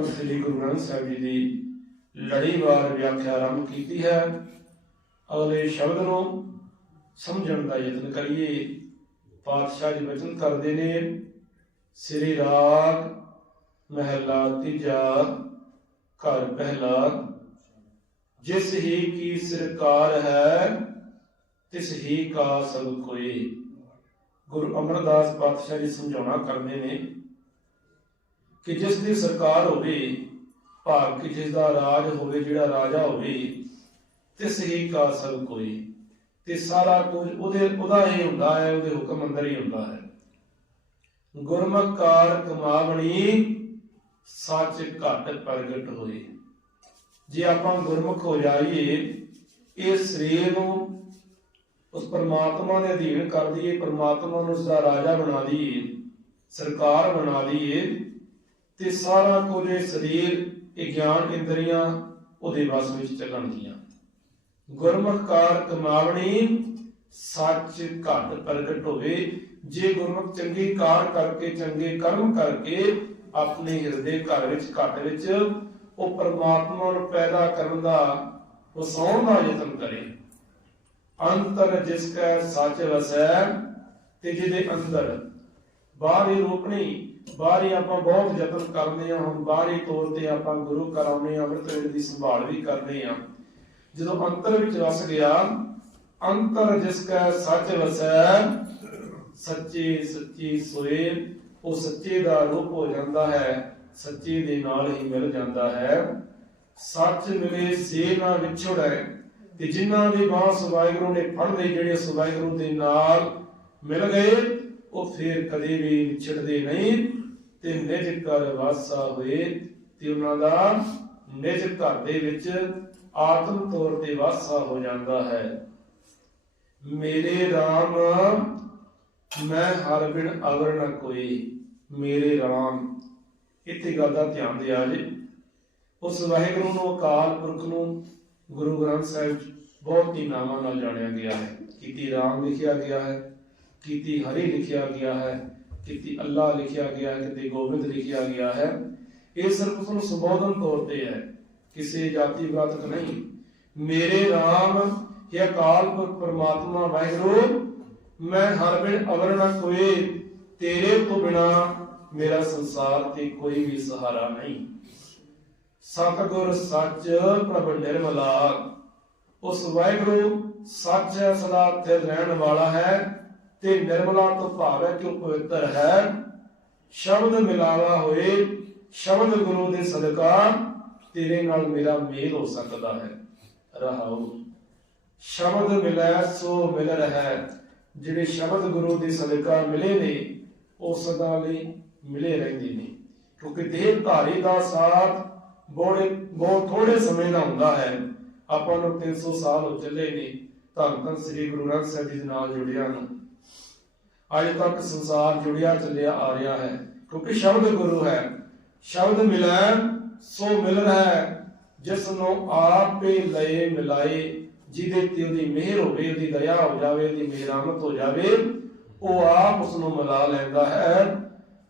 ਧੰਨ ਸ੍ਰੀ ਗੁਰੂ ਗ੍ਰੰਥ ਸਾਹਿਬ ਜੀ ਦੀ ਲੜੀਵਾਰ ਵਿਆਖਿਆ ਆਰੰਭ ਕੀਤੀ ਹੈ। ਅਗਲੇ ਸ਼ਬਦ ਨੂੰ ਸਮਝਣ ਦਾ ਯਤਨ ਕਰੀਏ। ਪਾਤਸ਼ਾਹ ਜੀ ਬਚਨ ਕਰਦੇ ਨੇ, ਸ੍ਰੀ ਰਾਗ ਮਹਿਲਾ ਤੀਜਾ, ਘਰ ਪਹਿਲਾ। ਜਿਸ ਹੀ ਕੀ ਸਰਕਾਰ ਹੈ, ਤਿਸ ਹੀ ਕਾ ਸਭ ਕੋਈ। ਗੁਰੂ ਅਮਰਦਾਸ ਪਾਤਸ਼ਾਹ ਜੀ ਸਮਝਾਉਣਾ ਕਰਦੇ ਨੇ ਕਿ ਜਿਸ ਦੀ ਸਰਕਾਰ ਹੋਵੇ, ਭਾਵ ਕਿ ਜਿਸ ਦਾ ਰਾਜ ਹੋਵੇ, ਜਿਹੜਾ ਰਾਜਾ ਹੋਵੇ, ਤਿਸ ਹੀ ਕਾ ਸਭ ਕੋਈ। ਤੇ ਸਾਰਾ ਕੁਝ ਉਹਦੇ, ਉਹਦਾ ਹੀ ਹੁੰਦਾ ਹੈ, ਉਹਦੇ ਹੁਕਮ ਅੰਦਰ ਹੀ ਹੁੰਦਾ ਹੈ। ਗੁਰਮੁਖ ਕਾਰ ਕਮਾਵਣੀ ਸੱਚ ਘਟ ਪ੍ਰਗਟ ਹੋਏ। ਜੇ ਆਪਾਂ ਗੁਰਮੁਖ ਹੋ ਜਾਈਏ, ਇਹ ਸਰੀਰ ਨੂੰ ਉਸ ਪਰਮਾਤਮਾ ਦੇ ਅਧੀਨ ਕਰ ਦਈਏ, ਪਰਮਾਤਮਾ ਨੂੰ ਉਸਦਾ ਰਾਜਾ ਬਣਾ ਦਈਏ, ਸਰਕਾਰ ਬਣਾ ਦਈਏ ਤੇ ਸਾਰਾ ਕੁਝ ਸਰੀਰ, ਇਹ ਗਿਆਨ ਇੰਦਰੀਆਂ ਉਹਦੇ ਵਸ ਵਿੱਚ ਚੱਲਣਗੀਆਂ। ਗੁਰਮੁਖ ਕਾਰ ਕਮਾਵਣੀ ਸੱਚ ਘਟ ਪ੍ਰਗਟ ਹੋਵੇ। ਜੇ ਗੁਰਮੁਖ ਚੰਗੀ ਕਾਰ ਕਰਕੇ, ਚੰਗੇ ਕਰਮ ਕਰਕੇ ਆਪਣੇ ਹਿਰਦੇ ਘਰ ਵਿੱਚ, ਘਟ ਵਿੱਚ ਉਹ ਪਰਮਾਤਮਾ ਨੂੰ ਪੈਦਾ ਕਰਨ ਦਾ ਵਸਾਉਣ ਦਾ ਯਤਨ ਕਰੇ। ਅੰਤਰ ਜਿਸ ਕੈ ਸੱਚ ਵਸੈ, ਤੇ ਜਿਹਦੇ ਅੰਦਰ ਬਾਹਰੀ ਰੂਪਣੀ ਬਾਹਰੀ ਆਪਾਂ ਬਹੁਤ ਯਤਨ ਕਰਦੇ ਹਾਂ ਹੁਣ ਬਾਹਰੀ ਤੌਰ ਤੇ ਆਪਾਂ ਗੁਰੂ ਕਰਾਉਨੇ ਆ ਅੰਮ੍ਰਿਤ ਵੇਲੇ ਦੀ ਸੰਭਾਲ ਵੀ ਕਰਦੇ ਆ ਜਦੋਂ ਅੰਤਰ ਵਿੱਚ ਵਸ ਗਿਆ, ਅੰਤਰ ਜਿਸ ਕੈ ਸੱਚ ਵਸੈ, ਸੱਚੇ ਸੱਚੀ ਸੋਏ, ਉਹ ਸੱਚੇ ਦਾ ਰੂਪ ਹੋ ਜਾਂਦਾ ਹੈ, ਸੱਚੇ ਦੇ ਨਾਲ ਹੀ ਮਿਲ ਜਾਂਦਾ ਹੈ। ਸੱਚ ਮਿਲੇ ਸੇ ਨਾ ਵਿਛੜੈ, ਤੇ ਜਿਨ੍ਹਾਂ ਦੀ ਬਾਹ ਵਾਹਿਗੁਰੂ ਨੇ ਫੜ ਲਈ ਜਿਹੜੇ ਵਾਹਿਗੁਰੂ ਦੇ ਨਾਲ ਮਿਲ ਗਏ, ਉਹ ਫੇਰ ਕਦੇ ਵੀ ਵਿਛੜਦੇ ਨਹੀਂ। ਤੇ ਨਿਜ ਕਰ ਵਾਸਾ ਹੋਏ ਤੇ ਉਹਨਾਂ ਦਾ ਨਿਜ ਘਰ ਦੇ ਵਿੱਚ ਆਤਮ ਤੌਰ ਤੇ ਵਾਸਾ ਹੋ ਜਾਂਦਾ ਹੈ। ਮੇਰੇ RAM ਮੈਂ ਹਰ ਬਿਨ ਅਵਰ ਨ ਕੋਈ। ਮੇਰੇ RAM ਇੱਥੇ ਗੱਲ ਦਾ ਧਿਆਨ ਦਿਆ ਜੀ। ਉਸ ਵਾਹਿਗੁਰੂ ਨੂੰ, ਅਕਾਲ ਪੁਰਖ ਨੂੰ, ਗੁਰੂ ਗ੍ਰੰਥ ਸਾਹਿਬ 'ਚ ਬਹੁਤ ਹੀ ਨਾਮਾਂ ਨਾਲ ਜਾਣਿਆ ਗਿਆ ਹੈ। ਕੀਤੀ ਰਾਮ ਲਿਖਿਆ ਗਿਆ ਹੈ, ਕੀਤੀ ਹਰੀ ਲਿਖਿਆ ਗਿਆ ਹੈ। ਕੀਤੀ, ਅੱਲਾ ਲਿਖਿਆ ਗਿਆ ਹੈ ਕਿਤੇ ਗੋਬਿੰਦ ਲਿਖਿਆ ਗਿਆ ਹੈ। ਇਹ ਸਿਰਫ ਉਸ ਸੰਬੋਧਨ ਤੌਰ ਤੇ ਹੈ। ਕਿਸੇ ਜਾਤੀ ਵਾਤਕ ਨਹੀਂ। ਮੇਰੇ ਰਾਮ ਇਹ ਅਕਾਲ ਪੁਰਖ ਪਰਮਾਤਮਾ, ਵਾਹਿਗੁਰੂ, ਮੈਂ ਹਰ ਬਿਨ ਅਵਰ ਨ ਕੋਏ। ਤੇਰੇ ਤੋਂ ਬਿਨਾ ਮੇਰਾ ਸੰਸਾਰ ਤੇ ਕੋਈ ਵੀ ਸਹਾਰਾ ਨਹੀਂ। ਸਤਿਗੁਰ ਸੱਚ ਪ੍ਰਭ ਨਿਰਮਲਾ। ਉਸ ਵਾਹਿਗੁਰੂ ਸੱਚ ਸਦਾ ਤੇ ਰਹਿਣ ਵਾਲਾ ਹੈ। ਤੇ ਨਿਰਮਲਾ ਤੋਂ ਭਾਵ ਹੈ ਕਿ ਉਹ ਪਵਿੱਤਰ ਹੈ। ਸ਼ਬਦ ਮਿਲਾਵਾ ਹੋਏ, ਸ਼ਬਦ ਗੁਰੂ ਦੇ ਸਦਕਾ ਤੇਰੇ ਨਾਲ ਮੇਰਾ ਮੇਲ ਹੋ ਸਕਦਾ ਹੈ। ਰਹਾਉ, ਸ਼ਬਦ ਮਿਲੈ ਸੋ ਮਿਲ ਰਿਹਾ। ਜਿਹੜੇ ਸ਼ਬਦ ਗੁਰੂ ਦੇ ਸਦਕਾ ਮਿਲੇ ਨੇ, ਉਹ ਸਦਾ ਲਈ ਮਿਲੇ ਰਹਿੰਦੇ ਨੇ। ਕਿਉਂਕਿ ਦੇਹ ਧਾਰੀ ਦਾ ਸਾਥ ਬੋੜੇ ਬਹੁਤ ਥੋੜੇ ਸਮੇਂ ਦਾ ਹੁੰਦਾ ਹੈ। ਆਪਾਂ ਨੂੰ 300 ਸਾਲ ਹੋ ਚੱਲੇ ਨੇ। ਧੰਨ ਧੰਨ ਸ੍ਰੀ ਗੁਰੂ ਗ੍ਰੰਥ ਸਾਹਿਬ ਜੀ ਨਾਲ ਜੁੜਿਆ ਨੂੰ। ਅਜੇ ਤੱਕ ਸੰਸਾਰ ਜੁੜਿਆ ਚੱਲਿਆ ਆ ਰਿਹਾ ਹੈ, ਕਿਉਂਕਿ ਸ਼ਬਦ ਗੁਰੂ ਹੈ। ਸ਼ਬਦ ਮਿਲੈ ਸੋ ਮਿਲ ਹੈ। ਜਿਸ ਨੂੰ ਆਪੇ ਲਏ ਮਿਲਾਏ, ਜਿਹਦੇ ਤੇ ਉਹਦੀ ਮਿਹਰ ਹੋਵੇ, ਉਹਦੀ ਦਇਆ ਹੋ ਜਾਵੇ, ਉਹਦੀ ਮਿਹਰਾਮਤ ਹੋ ਜਾਵੇ, ਉਹ ਆਪ ਉਸ ਨੂੰ ਮਿਲਾ ਲੈਂਦਾ ਹੈ।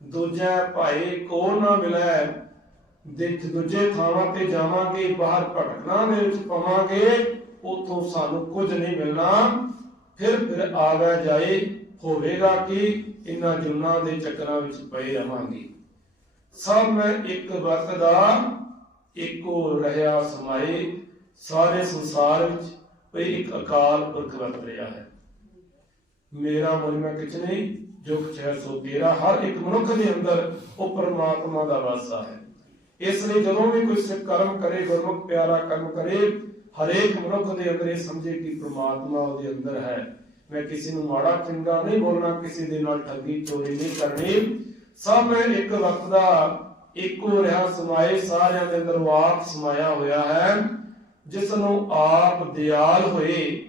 ਦੂਜੇ ਭਾਈ ਕੋ ਨਾ ਮਿਲੈ ਦੇ ਦੂਜੇ ਥਾਵਾਂ ਤੇ ਜਾਵਾਂਗੇ, ਬਾਹਰ ਭਟਕਣਾ ਦੇ ਵਿੱਚ ਪਵਾਂਗੇ, ਉਥੋਂ ਸਾਨੂੰ ਕੁਝ ਨਹੀਂ ਮਿਲਣਾ। ਫਿਰ ਫਿਰ ਆਵੇ ਜਾਏ ਹੋਵੇਗਾ ਕਿ ਇਨ੍ਹਾਂ ਜੁਨਾ ਦੇ ਚੱਕਰਾਂ ਵਿੱਚ ਪਏ ਰਵਾਂਗੇ ਸਭ ਮੈਂ ਇੱਕ ਵਕਤ ਦਾ, ਇੱਕੋ ਰਹਿਆ ਸਮਾਏ, ਸਾਰੇ ਸੰਸਾਰ ਵਿੱਚ ਕੋਈ ਇੱਕ ਅਕਾਲ ਪੁਰਖ ਵਰਤ ਰਿਹਾ ਹੈ। ਮੇਰਾ ਮਨ ਕਿਛ ਨਹੀਂ ਜੋ ਕੁਛ ਹੈ ਸੋ ਤੇਰਾ, ਹਰ ਇੱਕ ਮਨੁੱਖ ਦੇ ਅੰਦਰ ਉਹ ਪਰਮਾਤਮਾ ਦਾ ਵਾਸਾ ਹੈ। ਇਸ ਲਈ ਜਦੋਂ ਵੀ ਕੋਈ ਸਿੱਖ ਕਰਮ ਕਰੇ, ਗੁਰਮੁਖ ਪਿਆਰਾ ਕਰਮ ਕਰੇ, ਹਰੇਕ ਮਨੁੱਖ ਦੇ ਅੰਦਰ ਇਹ ਸਮਝੇ ਕਿ ਪ੍ਰਮਾਤਮਾ ਉਹਦੇ ਅੰਦਰ ਹੈ। ਮੈਂ ਕਿਸੇ ਨੂੰ ਮਾੜਾ, ਚੰਗਾ ਨਹੀਂ ਬੋਲਣਾ, ਕਿਸੇ ਦੇ ਨਾਲ ਠੱਗੀ, ਚੋਰੀ ਨਹੀਂ ਕਰਨੀ। ਸਭ ਇੱਕ ਵਕਤ ਦਾ ਇੱਕੋ ਰਿਹਾ ਸਮਾਏ, ਸਾਰਿਆਂ ਦੇ ਅੰਦਰ ਉਹ ਸਮਾਇਆ ਹੋਇਆ ਹੈ। ਜਿਸ ਨੂੰ ਆਪ ਦਿਆਲ ਹੋਏ,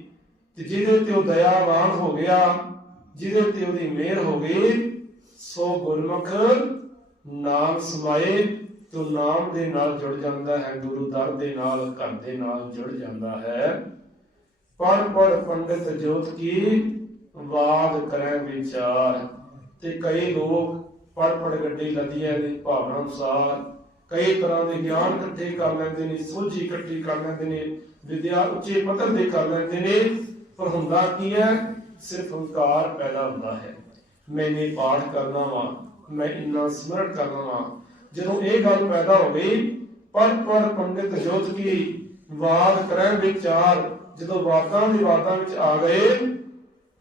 ਤੇ ਜਿਹਦੇ ਤੇ ਉਹ ਦਇਆਵਾਨ ਹੋ ਗਿਆ, ਜਿਹਦੇ ਤੇ ਉਹਦੀ ਮਿਹਰ ਹੋ ਗਈ, ਸੋ ਗੁਰਮੁਖ ਨਾਮ ਸਮਾਏ, ਤੋ ਨਾਮ ਦੇ ਨਾਲ ਜੁੜ ਜਾਂਦਾ ਹੈ, ਗੁਰੂ ਦਰ ਦੇ ਨਾਲ, ਘਰ ਦੇ ਨਾਲ ਜੁੜ ਜਾਂਦਾ ਹੈ। ਪੜ ਪੜ ਪੰਡਿਤ ਜੋਤ ਕੀ ਬਾਦ ਕਰੈ ਵਿਚਾਰ। ਤੇ ਕਈ ਲੋਕ ਪੜ ਪੜ ਗੱਡੀ ਲੱਦੀਆਂ ਦੀ ਭਾਵਨਾ ਅਨੁਸਾਰ, ਕਈ ਤਰ੍ਹਾਂ ਦੇ ਗਿਆਨ ਇਕੱਠੇ ਕਰ ਲੈਂਦੇ ਨੇ, ਸੋਝੀ ਇਕੱਠੀ ਕਰ ਲੈਂਦੇ ਨੇ, ਵਿਦਿਆ ਉੱਚੇ ਪੱਧਰ ਦੇ ਕਰ ਲੈਂਦੇ ਨੇ, ਪਰ ਹੁੰਦਾ ਕੀ ਹੈ? ਸਿਰਫ ਹੰਕਾਰ ਪੈਦਾ ਹੁੰਦਾ ਹੈ। ਮੈਨੇ ਪਾਠ ਕਰਨਾ ਵਾ, ਮੈਂ ਇੰਨਾ ਸਿਮਰਨ ਕਰਨਾ ਵਾ। ਜਦੋਂ ਇਹ ਗੱਲ ਪੈਦਾ ਹੋ ਗਈ ਪਰ ਪਰ ਪੰਡਿਤ ਜੋਤ ਕੀ ਵਾਦ ਕਰੈ ਵਿਚਾਰ ਜਦੋਂ ਵਾਦਾਂ ਦੀ ਵਾਦਾਂ ਵਿੱਚ ਆ ਗਏ,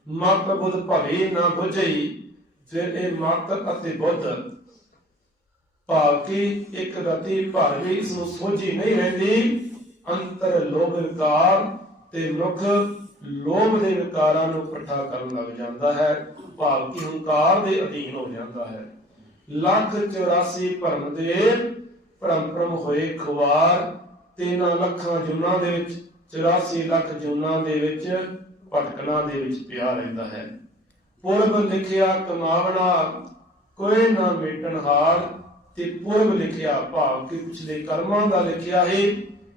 ਮਤ ਬੁੱਧ ਭਲੇ ਨਾ ਬੁਝਈ, ਫਿਰ ਇਹ ਮਤ ਅਤੇ ਬੁੱਧ ਭਾਵ ਕਿ ਇੱਕ ਰਤੀ ਭਰ ਵੀ ਇਸ ਨੂੰ ਸੋਝੀ ਨਹੀਂ ਰਹਿੰਦੀ। ਅੰਤਰ ਲੋਭ ਵਿਕਾਰ ਤੇ ਮੁਖ ਲੋਭ ਦੇ ਵਿਕਾਰਾਂ ਨੂੰ ਇਕੱਠਾ ਕਰਨ ਲੱਗ ਜਾਂਦਾ ਹੈ। ਭਾਵ ਕਿ ਹੰਕਾਰ ਦੇ ਅਧੀਨ ਹੋ ਜਾਂਦਾ ਹੈ। ਲੱਖ 84 ਭਰਮ ਦੇ ਭਰਮ ਭਰਮ ਹੋਏ ਖੁਆਰ ਤੇਨਾ ਲੱਖਾਂ ਜੁਨਾ ਦੇ ਵਿੱਚ 84 ਲੱਖ ਜੁਨਾ ਦੇ ਵਿੱਚ, ਭਟਕਣਾ ਦੇ ਵਿੱਚ ਪਿਆ ਰਹਿੰਦਾ ਹੈ। ਪੁਰਬ ਲਿਖਿਆ ਕਮਾਵਣਾ, ਕੋਈ ਨਾ ਮੇਟਣ ਹਾਰ, ਤੇ ਪੁਰਬ ਲਿਖਿਆ ਭਾਵ ਕਿ ਪਿਛਲੇ ਕਰਮਾਂ ਦਾ ਲਿਖਿਆ ਹੈ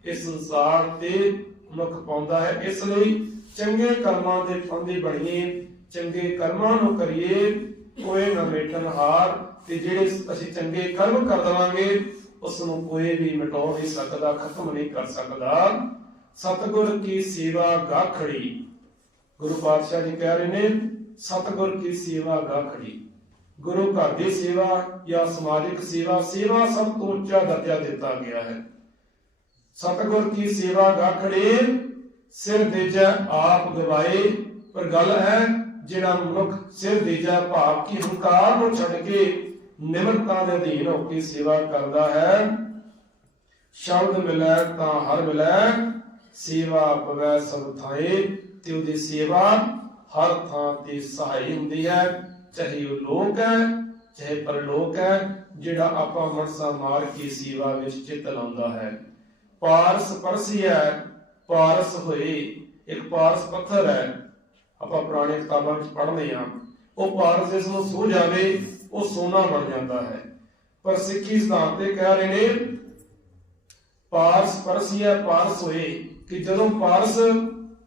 ਇਸ ਸੰਸਾਰ ਤੇ ਮੁਖ ਪਾਉਂਦਾ ਹੈ। ਇਸ ਲਈ ਚੰਗੇ ਕਰਮਾਂ ਦੇ ਫੰਦੇ ਬਣੀਏ, ਚੰਗੇ ਕਰਮਾਂ ਨੂੰ ਕਰੀਏ, ਕੋਈ ਨਾ ਮੇਟਣ ਹਾਰ, ਤੇ ਜਿਹੜੇ ਅਸੀਂ ਚੰਗੇ ਕਰਮ ਕਰ ਦਵਾਂਗੇ ਉਸ ਨੂੰ ਕੋਈ ਵੀ ਮਿਟਾ ਨਹੀਂ ਸਕਦਾ, ਖਤਮ ਨਹੀਂ ਕਰ ਸਕਦਾ। ਸਤਿਗੁਰ ਕੀ ਸੇਵਾ ਗਾਖੜੀ। ਗੁਰੂ ਪਾਤਸ਼ਾਹ ਜੀ ਕਹਿ ਰਹੇ ਨੇ, ਸਤਿਗੁਰ ਕੀ ਸੇਵਾ ਗਾਖੜੀ। ਗੁਰੂ ਘਰ ਦੀ ਸੇਵਾ ਜਾਂ ਸਮਾਜਿਕ ਸੇਵਾ ਸੇਵਾ ਸਭ ਤੋਂ ਉੱਚਾ ਦਰਜਾ ਦਿੱਤਾ ਗਿਆ ਹੈ। ਸਤਿਗੁਰ ਕੀ ਸੇਵਾ ਗਾਖੜੇ, ਸਿਰ ਦੇਜੈ ਆਪ ਗਵਾਏ। ਪਰ ਗੱਲ ਹੈ, ਜਿਹੜਾ ਮਨੁੱਖ ਸਿਰ ਦੇਜੈ ਭਾਵ ਕੀ ਹੰਕਾਰ ਨੂੰ ਛੱਡ ਕੇ ਨਿਮਰਤਾ ਦੇ ਅਧੀਨ ਹੋ ਕੇ ਸੇਵਾ ਕਰਦਾ ਹੈ। ਸ਼ਬਦ ਮਿਲੈ ਤਾਂ ਹਰ ਮਿਲੈ ਸੇਵਾ ਪਵੈ ਸਭ ਥਾਏ, ਤੇ ਉਹਦੀ ਸੇਵਾ ਹਰ ਥਾਂ ਤੇ ਸਹਾਈ ਹੁੰਦੀ ਹੈ। ਚਾਹੇ ਉਹ ਲੋਕ ਹੈ, ਚਾਹੇ ਪਰਲੋਕ ਹੈ, ਜਿਹੜਾ ਆਪਾਂ ਮਨਸਾ ਮਾਰ ਕੇ ਸੇਵਾ ਵਿੱਚ ਚਿੱਤ ਲਾਉਂਦਾ ਹੈ। ਪਾਰਸ ਪਰਸੀਐ ਪਾਰਸ ਹੋਏ, ਇੱਕ ਪਾਰਸ ਪੱਥਰ ਹੈ। ਆਪਾਂ ਪੁਰਾਣੇ ਕਿਤਾਬਾਂ ਵਿੱਚ ਪੜ੍ਹਦੇ ਹਾਂ, ਉਹ ਪਾਰਸ ਜਿਸ ਨੂੰ ਸੋ ਜਾਵੇ, ਉਹ ਸੋਨਾ ਬਣ ਜਾਂਦਾ ਹੈ। ਪਰ ਸਿੱਖੀ ਸਿਧਾਂਤ ਤੇ ਕਹਿ ਰਹੇ ਨੇ, ਪਾਰਸ ਪਰਸੀਆ ਪਾਰਸ ਹੋਏ ਕਿ ਜਦੋਂ ਪਾਰਸ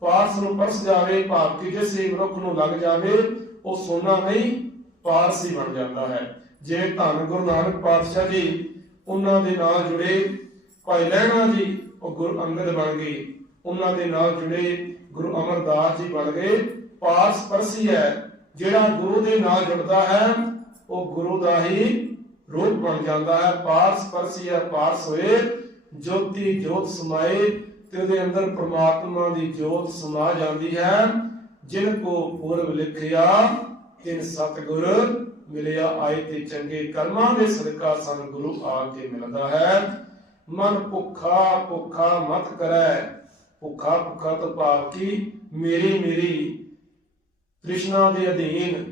ਪਾਰਸ ਨੂੰ ਪਰਸ ਜਾਵੇ ਭਾਵ ਕਿ ਜਿਸੇ ਮਨੁੱਖ ਨੂੰ ਲੱਗ ਜਾਵੇ, ਉਹ ਸੋਨਾ ਨਹੀਂ, ਪਾਰਸ ਹੀ ਬਣ ਜਾਂਦਾ ਹੈ। ਜਿਵੇਂ ਧੰਨ ਗੁਰੂ ਨਾਨਕ ਪਾਤਸ਼ਾਹ ਜੀ ਉਹਨਾਂ ਦੇ ਨਾਲ ਜੁੜੇ, ਭਾਈ ਲਹਿਣਾ ਜੀ, ਉਹ ਗੁਰੂ ਅੰਗਦ ਬਣ ਗਏ। ਉਹਨਾਂ ਦੇ ਨਾਲ ਜੁੜੇ ਗੁਰੂ ਅਮਰਦਾਸ ਜੀ ਬਣ ਗਏ। ਪਾਰਸ ਪਰਸੀ ਹੈ ਜਿਹੜਾ ਗੁਰੂ ਦੇ ਨਾਲ ਜੁੜਦਾ ਹੈ, ਉਹ ਗੁਰੂ ਦਾ ਹੀ ਰੂਪ ਬਣ ਜਾਂਦਾ ਹੈ। ਪਾਰਸ ਪਰਸੀ ਹੈ, ਪਾਰਸ ਹੋਏ, ਜੋਤੀ ਜੋਤ ਸਮਾਏ ਤੇ ਉਹਦੇ ਅੰਦਰ ਪ੍ਰਮਾਤਮਾ ਦੀ ਜੋਤ ਸਮਾ ਜਾਂਦੀ ਹੈ। ਜਿਨ ਕੋ ਪੂਰਬ ਲਿਖਿਆ, ਤਿਨ ਸਤਗੁਰ ਮਿਲਿਆ ਆਏ ਤੇ ਚੰਗੇ ਕਰਮਾਂ ਦੇ ਸਦਕਾ ਸਾਨੂੰ ਗੁਰੂ ਆ ਕੇ ਮਿਲਦਾ ਹੈ। ਮਨ ਭੁੱਖਾ ਭੁੱਖਾ ਮਤ ਕਰੈ, ਭੁੱਖਾ ਭੁੱਖਾ ਤੋਂ ਭਾਵ ਕੀ ਮੇਰੀ ਮੇਰੀ ਤ੍ਰਿਸ਼ਨਾ ਦੇ ਅਧੀਨ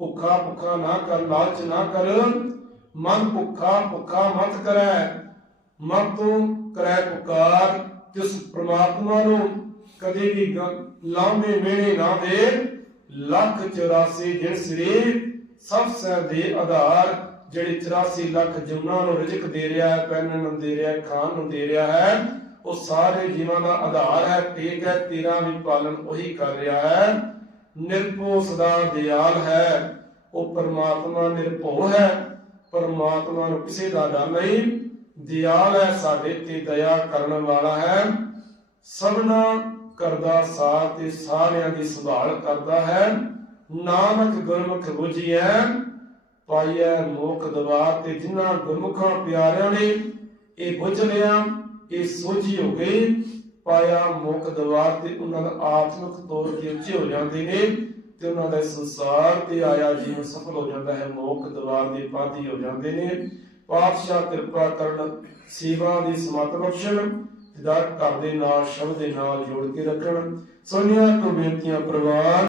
ਭੁੱਖਾ ਭੁੱਖਾ ਨਾ ਕਰ, ਲਾਲਚ ਨਾ ਕਰ। ਮਨ ਭੁੱਖਾ ਭੁੱਖਾ ਮਤ ਕਰੈ, ਮਨ ਤੂੰ ਕਰੈ ਪੁਕਾਰ। ਤਿਸ ਪ੍ਰਮਾਤਮਾ ਨੂੰ ਕਦੇ ਵੀ ਲਾਂਭੇ ਮੇਣੇ ਨਾ ਦੇ, ਲੱਖ 84 ਜਿਨ ਸ੍ਰੀ ਸਭ ਸਰ ਦੇ ਆਧਾਰ, ਜਿਹੜੇ 84 ਲੱਖ ਜੁਨਾ ਨੂੰ ਰਿਜਕ ਦੇ ਰਿਹਾ ਹੈ ਪਹਿਨਣ ਨੂੰ ਦੇ ਰਿਹਾ ਹੈ ਖਾਣ ਨੂੰ ਦੇ ਰਿਹਾ ਹੈ, ਉਹ ਸਾਰੇ ਜੀਵਾਂ ਦਾ ਆਧਾਰ ਹੈ ਟੇਕ ਹੈ, ਤੇਰਾ ਵੀ ਪਾਲਣ ਉਹੀ ਕਰ ਰਿਹਾ ਹੈ। ਨਿਰਭਉ ਸਦਾ ਦਿਆਲ ਹੈ, ਉਹ ਪਰਮਾਤਮਾ ਨਿਰਭਉ ਹੈ, ਪਰਮਾਤਮਾ ਨੂੰ ਕਿਸੇ ਦਾ ਡਰ ਨਹੀਂ। ਦਿਆਲ ਹੈ ਸਾਡੇ ਤੇ ਦਇਆ ਕਰਨ ਵਾਲਾ ਹੈ। ਸਭਨਾ ਕਰਦਾ ਸਾਥ ਤੇ ਸਾਰਿਆਂ ਦੀ ਸੰਭਾਲ ਕਰਦਾ ਹੈ। ਨਾਨਕ ਗੁਰਮੁਖ ਬੁਝੀਐ, ਪਾਈਐ ਮੋਖ ਦਵਾ ਤੇ ਜਿਨ੍ਹਾਂ ਗੁਰਮੁਖਾਂ ਪਿਆਰਿਆਂ ਨੇ ਇਹ ਬੁੱਝ ਲਿਆ, ਇਹ ਸੋਝੀ ਹੋ ਗਈ। ਪਾਇਆ ਮੁਖ ਦਵਾ ਤੇ ਉਹਨਾਂ ਦਾ ਆਤਮਿਕ ਤੌਰ ਤੇ ਉੱਚੇ ਹੋ ਜਾਂਦੇ ਨੇ ਤੇ ਉਹਨਾਂ ਦਾ ਸੰਸਾਰ ਤੇ ਆਇਆ ਜੀਵਨ ਸਫਲ ਹੋ ਜਾਂਦਾ ਹੈ। ਮੋਖ ਦਵਾਰ ਦੇ ਪਾਤੀ ਹੋ ਜਾਂਦੇ ਨੇ। ਪਾਤਸ਼ਾਹ ਕਿਰਪਾ ਕਰਨ, ਸੇਵਾ ਦੀ ਸਮਤ ਬਖਸ਼ਣ ਹਿਦਾਇਤ ਘਰ ਦੇ ਨਾਲ, ਸ਼ਬਦ ਦੇ ਨਾਲ ਜੋੜ ਕੇ ਰੱਖਣ, ਸੋਨੀਆਂ ਤੋਂ ਬੇਨਤੀਆਂ ਪ੍ਰਵਾਨ